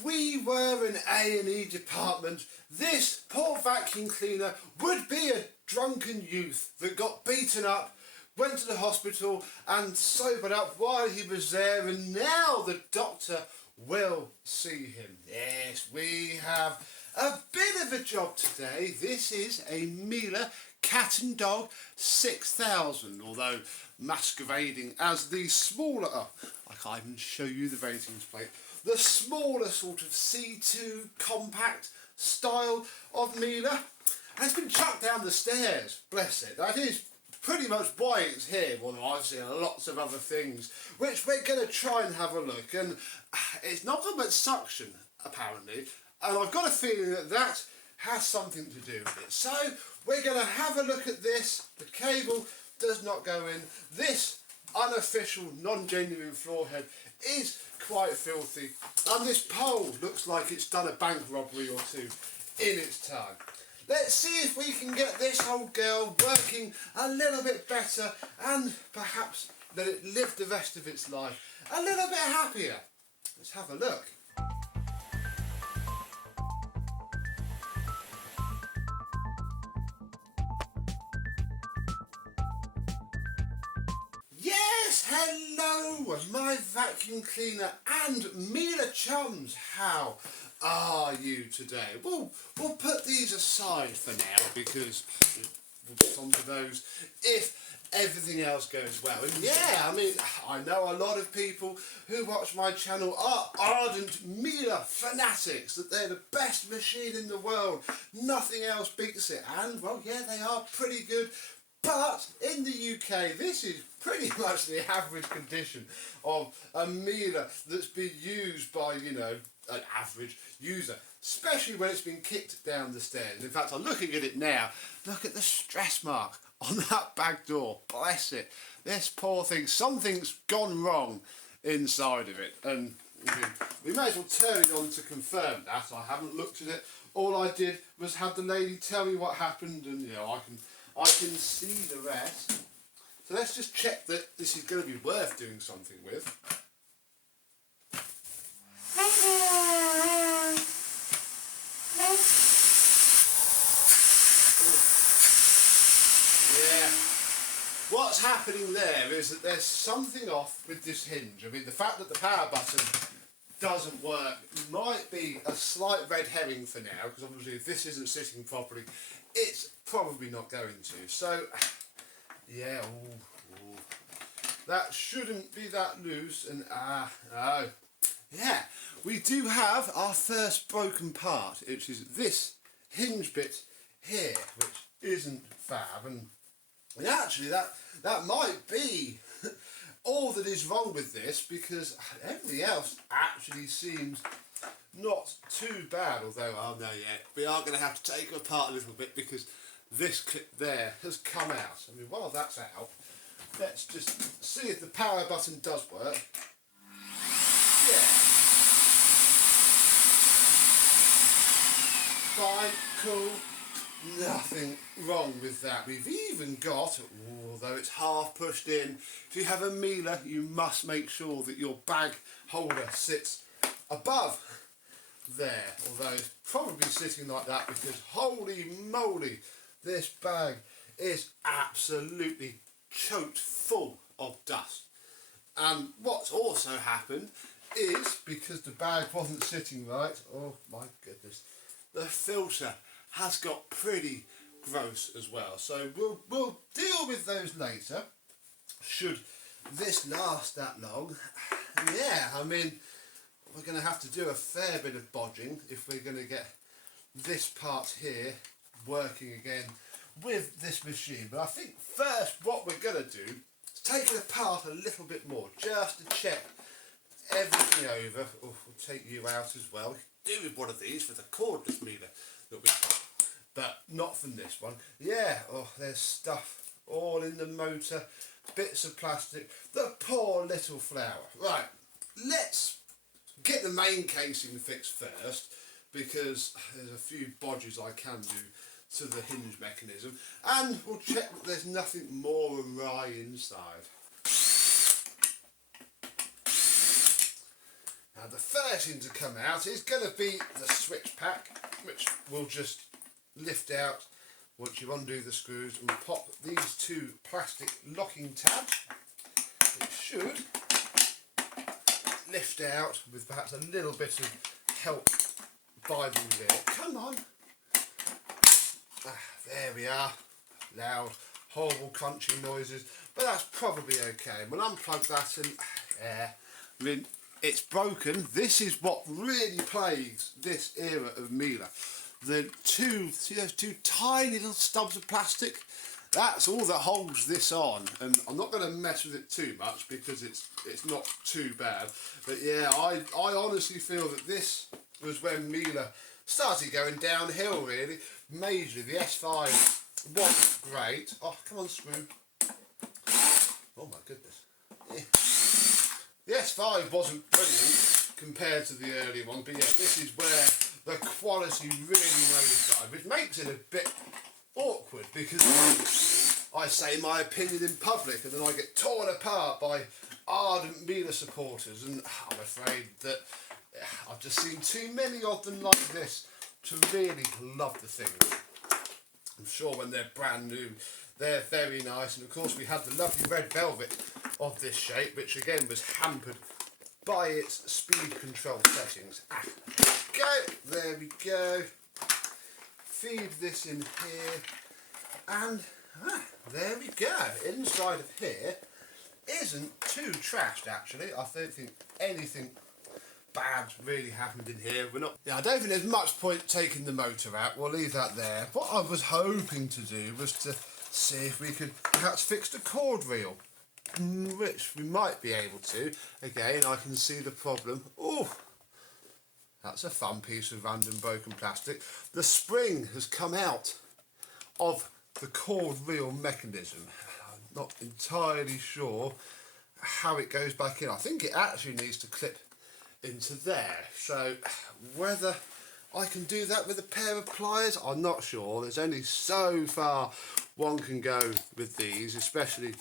if we were an A&E department, this poor vacuum cleaner would be a drunken youth that got beaten up, went to the hospital and sobered up while he was there, and now the doctor will see him. Yes, we have a bit of a job today. This is a Miele Cat and Dog 6000, although masquerading as the smaller, I can't even show you the ratings plate, the smaller sort of C2 compact style of Miele, and it's been chucked down the stairs, bless it. That is pretty much why it's here. Well, I've seen lots of other things which we're going to try and have a look, and it's not got much suction apparently, and I've got a feeling that that has something to do with it. So we're going to have a look at this. The cable does not go in. This unofficial non-genuine floor head is quite filthy, and this pole looks like it's done a bank robbery or two in its time. Let's see if we can get this old girl working a little bit better and perhaps let it live the rest of its life a little bit happier. Let's have a look. Yes, hello, my vacuum cleaner and Miele chums. How are you today? We'll put these aside for now because we'll get onto those if everything else goes well. And yeah, I mean, I know a lot of people who watch my channel are ardent Miele fanatics, that they're the best machine in the world, nothing else beats it, and well, yeah, they are pretty good. But in the UK, this is pretty much the average condition of a Miele that's been used by, you know, an average user, especially when it's been kicked down the stairs. In fact, I'm looking at it now. Look at the stress mark on that back door. Bless it. This poor thing, something's gone wrong inside of it, and we may as well turn it on to confirm that. I haven't looked at it. All I did was have the lady tell me what happened, and you know, I can see the rest. So let's just check that this is going to be worth doing something with. Yeah. What's happening there is that there's something off with this hinge. I mean, the fact that the power button doesn't work might be a slight red herring for now, because obviously if this isn't sitting properly, it's probably not going to. So, yeah, that shouldn't be that loose, and oh, yeah, we do have our first broken part, which is this hinge bit here, which isn't fab, and actually that might be all that is wrong with this, because everything else actually seems not too bad, although, oh no, yeah, we are going to have to take it apart a little bit because this clip there has come out. I mean, while that's out, let's just see if the power button does work. Yeah. Fine, cool, nothing wrong with that. We've even got, although it's half pushed in, if you have a Miele, you must make sure that your bag holder sits above there, although it's probably sitting like that because holy moly, this bag is absolutely choked full of dust. And what's also happened is, because the bag wasn't sitting right, oh my goodness, the filter has got pretty gross as well. So we'll deal with those later, should this last that long. Yeah, I mean, we're going to have to do a fair bit of bodging if we're going to get this part here working again with this machine. But I think first what we're going to do is take it apart a little bit more, just to check everything over. Oh, we'll take you out as well. We can do with one of these for the cordless Miele that we've got, but not from this one. Yeah, oh, there's stuff all in the motor, bits of plastic, the poor little flower. Right, let's get the main casing fixed first, because there's a few bodges I can do to the hinge mechanism, and we'll check that there's nothing more awry inside. Now the first thing to come out is going to be the switch pack, which will just lift out once you undo the screws and pop these two plastic locking tabs. It should lift out with perhaps a little bit of help by the lid. Come on. There we are. Loud, horrible crunching noises, but that's probably okay. We'll unplug that and I mean, it's broken. This is what really plagues this era of Miele. See those two tiny little stubs of plastic? That's all that holds this on, and I'm not going to mess with it too much because it's not too bad. But yeah, I honestly feel that this was when Miele started going downhill really. Majorly, the S5 wasn't great. Oh, come on, screw. Oh my goodness. Yeah. The S5 wasn't brilliant compared to the early one, but yeah, this is where the quality really nosedived, which makes it a bit awkward because I say my opinion in public and then I get torn apart by ardent Miele supporters, and I'm afraid that I've just seen too many of them like this to really love the thing. I'm sure when they're brand new they're very nice, and of course we have the lovely red velvet of this shape, which again was hampered by its speed control settings. Go, there we go. Feed this in here, and there we go. Inside of here isn't too trashed actually. I don't think anything bad really happened in here. I don't think there's much point taking the motor out. We'll leave that there. What I was hoping to do was to see if we could perhaps fix the cord reel, which we might be able to. Again, I can see the problem. Oh, that's a fun piece of random broken plastic. The spring has come out of the cord reel mechanism. I'm not entirely sure how it goes back in. I think it actually needs to clip into there. So whether I can do that with a pair of pliers, I'm not sure. There's only so far one can go with these, especially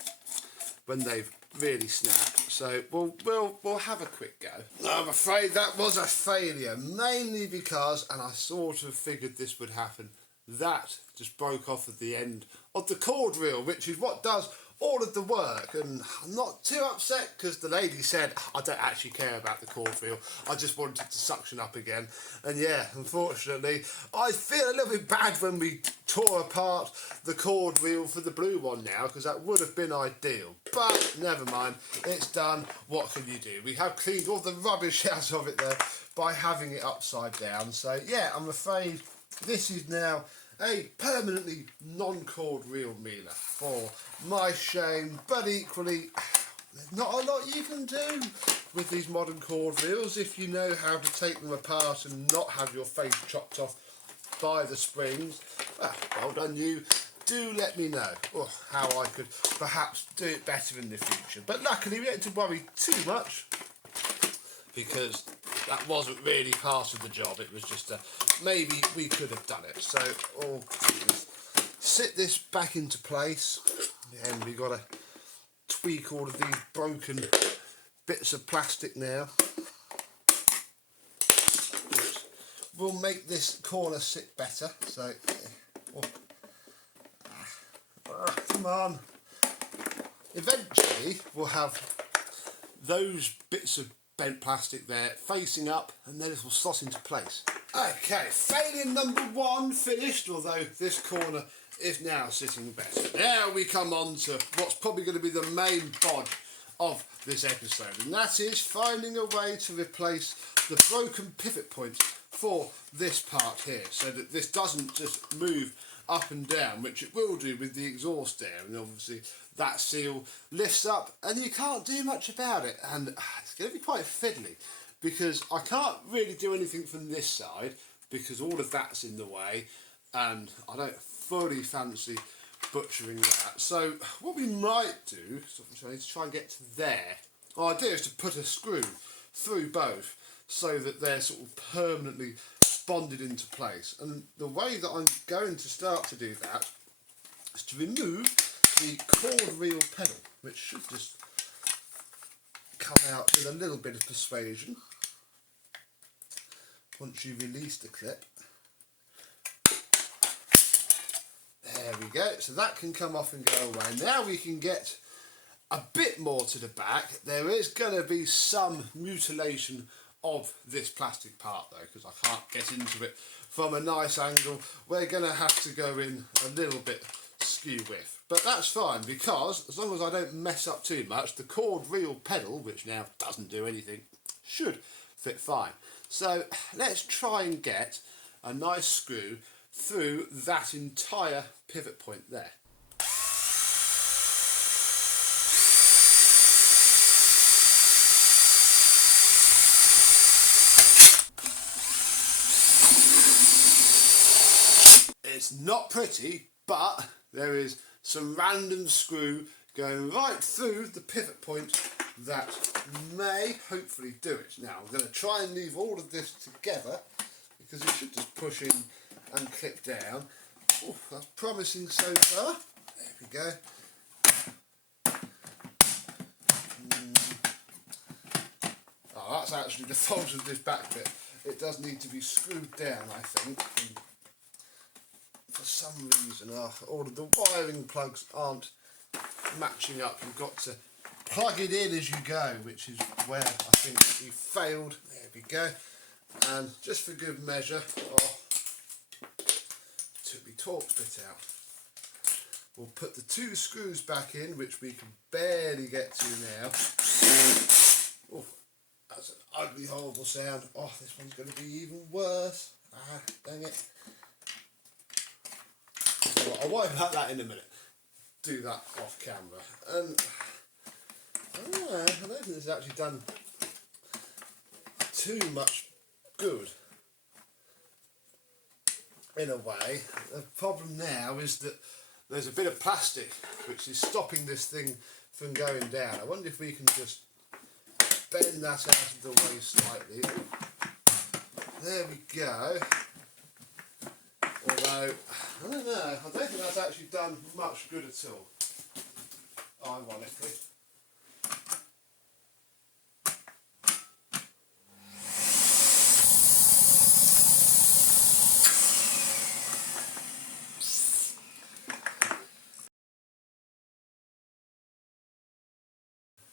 when they've really snapped. So we'll have a quick go. I'm afraid that was a failure, mainly because, and I sort of figured this would happen, that just broke off at the end of the cord reel, which is what does all of the work. And I'm not too upset because the lady said, I don't actually care about the cord reel, I just wanted to suction up again. And yeah, unfortunately I feel a little bit bad when we tore apart the cord reel for the blue one now, because that would have been ideal, but never mind, it's done. What can you do? We have cleaned all the rubbish out of it there by having it upside down. So yeah, I'm afraid this is now a permanently non-cord reel Miele, for my shame, but equally there's not a lot you can do with these modern cord reels if you know how to take them apart and not have your face chopped off by the springs. Well done you. Do let me know how I could perhaps do it better in the future, but luckily we don't have to worry too much because that wasn't really part of the job. It was just maybe we could have done it. So I'll sit this back into place, and we've got to tweak all of these broken bits of plastic now. We'll make this corner sit better. So come on. Eventually we'll have those bits of bent plastic there facing up, and then it will slot into place. Okay, failure number one finished, although this corner is now sitting better. Now we come on to what's probably going to be the main bod of this episode, and that is finding a way to replace the broken pivot point for this part here, so that this doesn't just move up and down, which it will do with the exhaust there, and obviously that seal lifts up and you can't do much about it, and it's going to be quite fiddly because I can't really do anything from this side because all of that's in the way, and I don't fully fancy butchering that. So what we might do, so I need to try and get to there. Our idea is to put a screw through both so that they're sort of permanently bonded into place, and the way that I'm going to start to do that is to remove the cord reel pedal, which should just come out with a little bit of persuasion. once you release the clip. There we go, so that can come off and go away. Now we can get a bit more to the back. There is going to be some mutilation of this plastic part though, because I can't get into it from a nice angle. We're going to have to go in a little bit skew with, but that's fine, because as long as I don't mess up too much, the cord reel pedal, which now doesn't do anything, should fit fine. So let's try and get a nice screw through that entire pivot point there. It's not pretty, but there is some random screw going right through the pivot point that may hopefully do it. Now I'm going to try and leave all of this together, because it should just push in and click down. Oh, that's promising so far. There we go. Oh, that's actually the fault of this back bit. It does need to be screwed down, I think. And for some reason, all of the wiring plugs aren't matching up. You've got to plug it in as you go, which is where I think we failed. There we go. And just for good measure, took my Torx bit out. We'll put the two screws back in, which we can barely get to now. Oh, that's an ugly, horrible sound. Oh, this one's going to be even worse. Ah, dang it. So I'll worry about that in a minute. Do that off camera. And I don't think this has actually done too much good. In a way, the problem now is that there's a bit of plastic which is stopping this thing from going down. I wonder if we can just bend that out of the way slightly. There we go. Although, I don't know, I don't think that's actually done much good at all, ironically.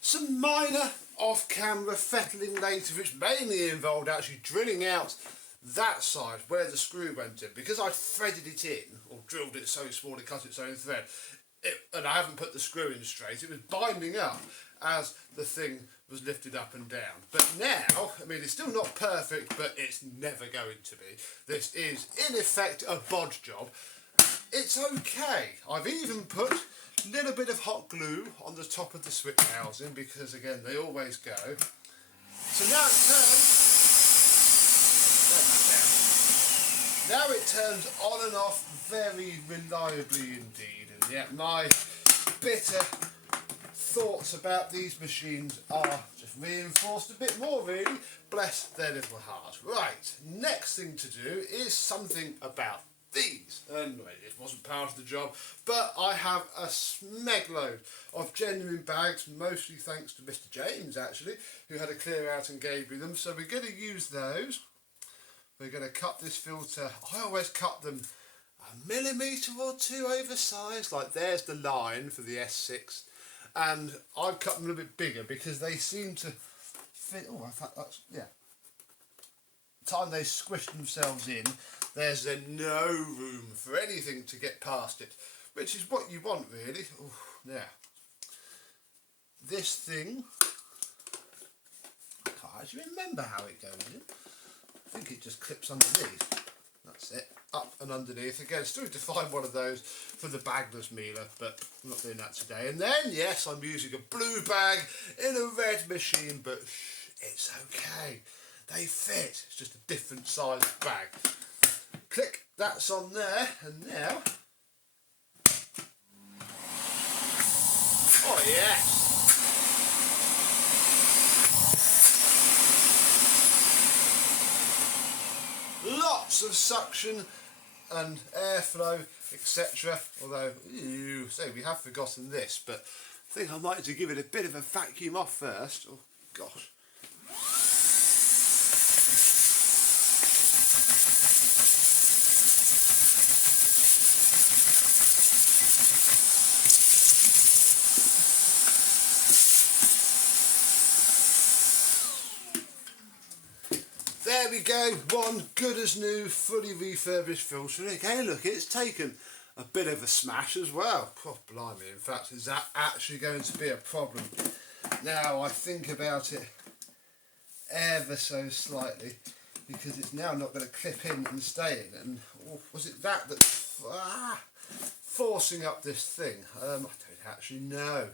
Some minor off-camera fettling later, which mainly involved actually drilling out that side where the screw went in, because I threaded it in, or drilled it so small it cut its own thread, and I haven't put the screw in straight. It was binding up as the thing was lifted up and down. But now, I mean, it's still not perfect, but it's never going to be. This is, in effect, a bodge job. It's okay. I've even put a little bit of hot glue on the top of the switch housing, because again, they always go. So now it turns. Now it turns on and off very reliably indeed, and yet my bitter thoughts about these machines are just reinforced a bit more, really. Bless their little hearts. Right, next thing to do is something about these. And it wasn't part of the job, but I have a smeg load of genuine bags, mostly thanks to Mr. James actually, who had a clear out and gave me them. So we're going to use those. We're going to cut this filter. I always cut them a millimetre or two oversized, like there's the line for the S6, and I've cut them a little bit bigger because they seem to fit. Oh, in fact, that's, yeah. The time they squish themselves in, there's then no room for anything to get past it, which is what you want, really. Oh, now, this thing, I can't actually remember how it goes in. I think it just clips underneath. That's it. Up and underneath. Again, still need to find one of those for the bagless Miele, but I'm not doing that today. And then, yes, I'm using a blue bag in a red machine, but it's okay. They fit. It's just a different size bag. Click, that's on there, and now... Oh, yes! Lots of suction and airflow, etc. Although, say we have forgotten this, but I think I might have to give it a bit of a vacuum off first. Oh gosh. There we go, one good as new, fully refurbished filter. Again, look, it's taken a bit of a smash as well. Oh, blimey, in fact, is that actually going to be a problem? Now I think about it ever so slightly, because it's now not going to clip in and stay in. And oh, was it that forcing up this thing? I don't actually know.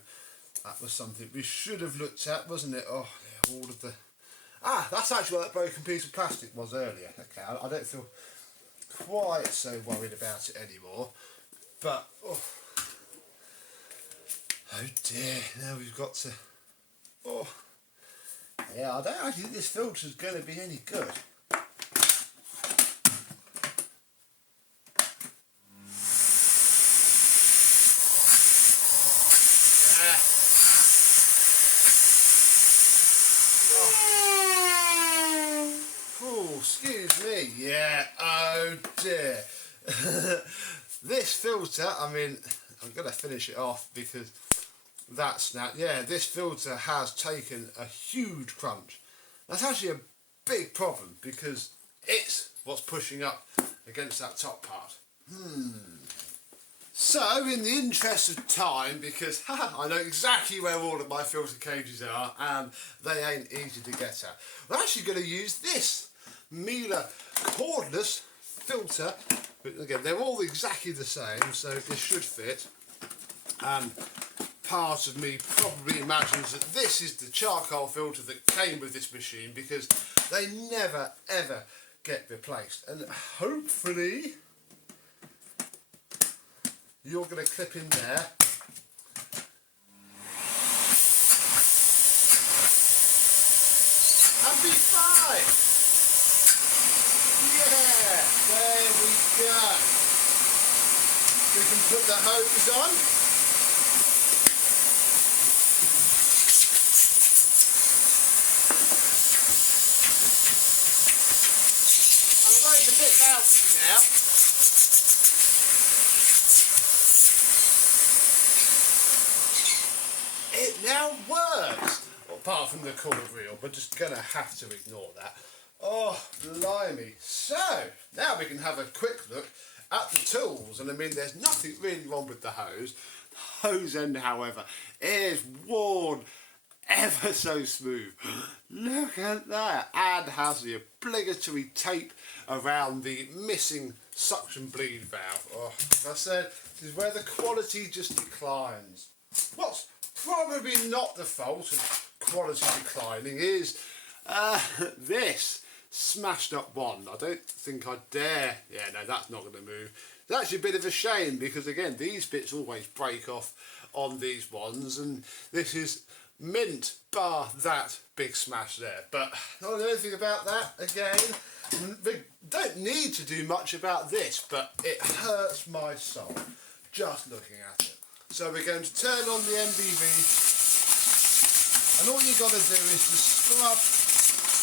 That was something we should have looked at, wasn't it? Oh, yeah, all of the... that's actually what that broken piece of plastic was earlier. Okay, I don't feel quite so worried about it anymore. But, oh dear, now we've got to... Oh, yeah, I don't actually think this filter's going to be any good. Excuse me, yeah, oh dear. This filter, I mean, I'm going to finish it off because that's now, yeah, this filter has taken a huge crunch. That's actually a big problem because it's what's pushing up against that top part. So, in the interest of time, because I know exactly where all of my filter cages are and they ain't easy to get at, we're actually going to use this Miele cordless filter. But again, they're all exactly the same, so this should fit. And part of me probably imagines that this is the charcoal filter that came with this machine, because they never ever get replaced. And hopefully you're going to clip in there. And be fine. Yeah, there we go. We can put the hose on. Although it's a bit bouncy now. It now works. Well, apart from the cord reel, we're just going to have to ignore that. Oh, blimey. So, now we can have a quick look at the tools. And I mean, there's nothing really wrong with the hose. The hose end, however, is worn ever so smooth. Look at that. And has the obligatory tape around the missing suction bleed valve. Oh, as I said, this is where the quality just declines. What's probably not the fault of quality declining is this smashed up one. I don't think I dare. Yeah, no, that's not going to move. It's actually a bit of a shame because, again, these bits always break off on these ones, and this is mint bar that big smash there. But not anything about that. Again, we don't need to do much about this, but it hurts my soul just looking at it. So we're going to turn on the MBV, and all you've got to do is to scrub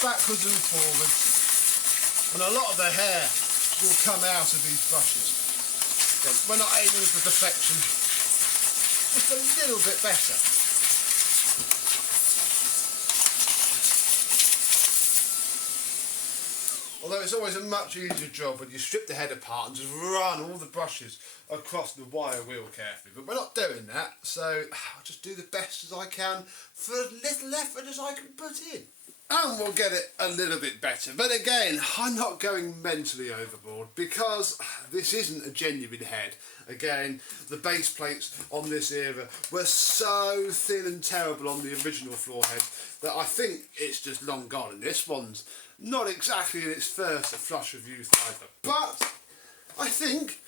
backwards and forwards, and a lot of the hair will come out of these brushes. We're not aiming for perfection, just a little bit better. Although it's always a much easier job when you strip the head apart and just run all the brushes across the wire wheel carefully. But we're not doing that, so I'll just do the best as I can for as little effort as I can put in. And we'll get it a little bit better. But again, I'm not going mentally overboard because this isn't a genuine head. Again, the base plates on this era were so thin and terrible on the original floor head that I think it's just long gone. And this one's not exactly in its first flush of youth either. But I think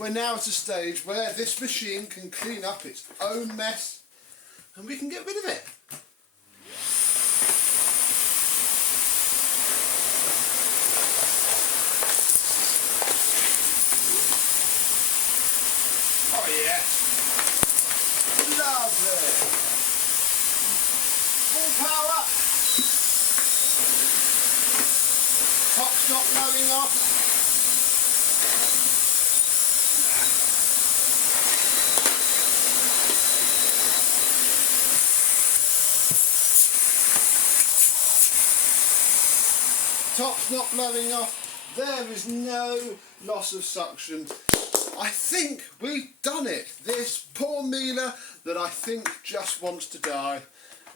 we're now at a stage where this machine can clean up its own mess and we can get rid of it. Oh yeah, lovely. Full power. Top stop blowing off. Top's not blowing off. There is no loss of suction. I think we've done it. This poor Miele that I think just wants to die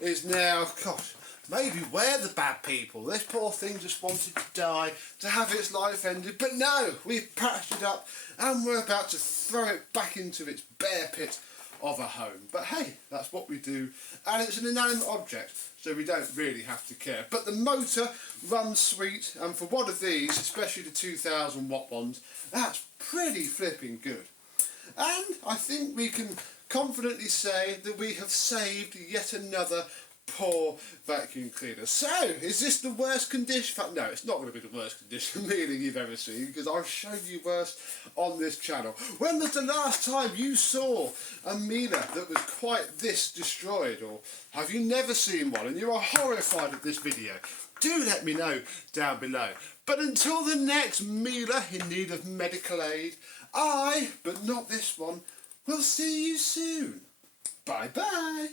is now, gosh, maybe we're the bad people. This poor thing just wanted to die, to have its life ended. But no, we've patched it up and we're about to throw it back into its bear pit of a home. But hey, that's what we do, and it's an inanimate object, so we don't really have to care. But the motor runs sweet, and for one of these, especially the 2000 watt ones, that's pretty flipping good. And I think we can confidently say that we have saved yet another poor vacuum cleaner. So, is this the worst condition? No, it's not going to be the worst condition Miele you've ever seen, because I've shown you worse on this channel. When was the last time you saw a Miele that was quite this destroyed? Or have you never seen one and you are horrified at this video? Do let me know down below. But until the next Miele in need of medical aid, but not this one, will see you soon. Bye bye.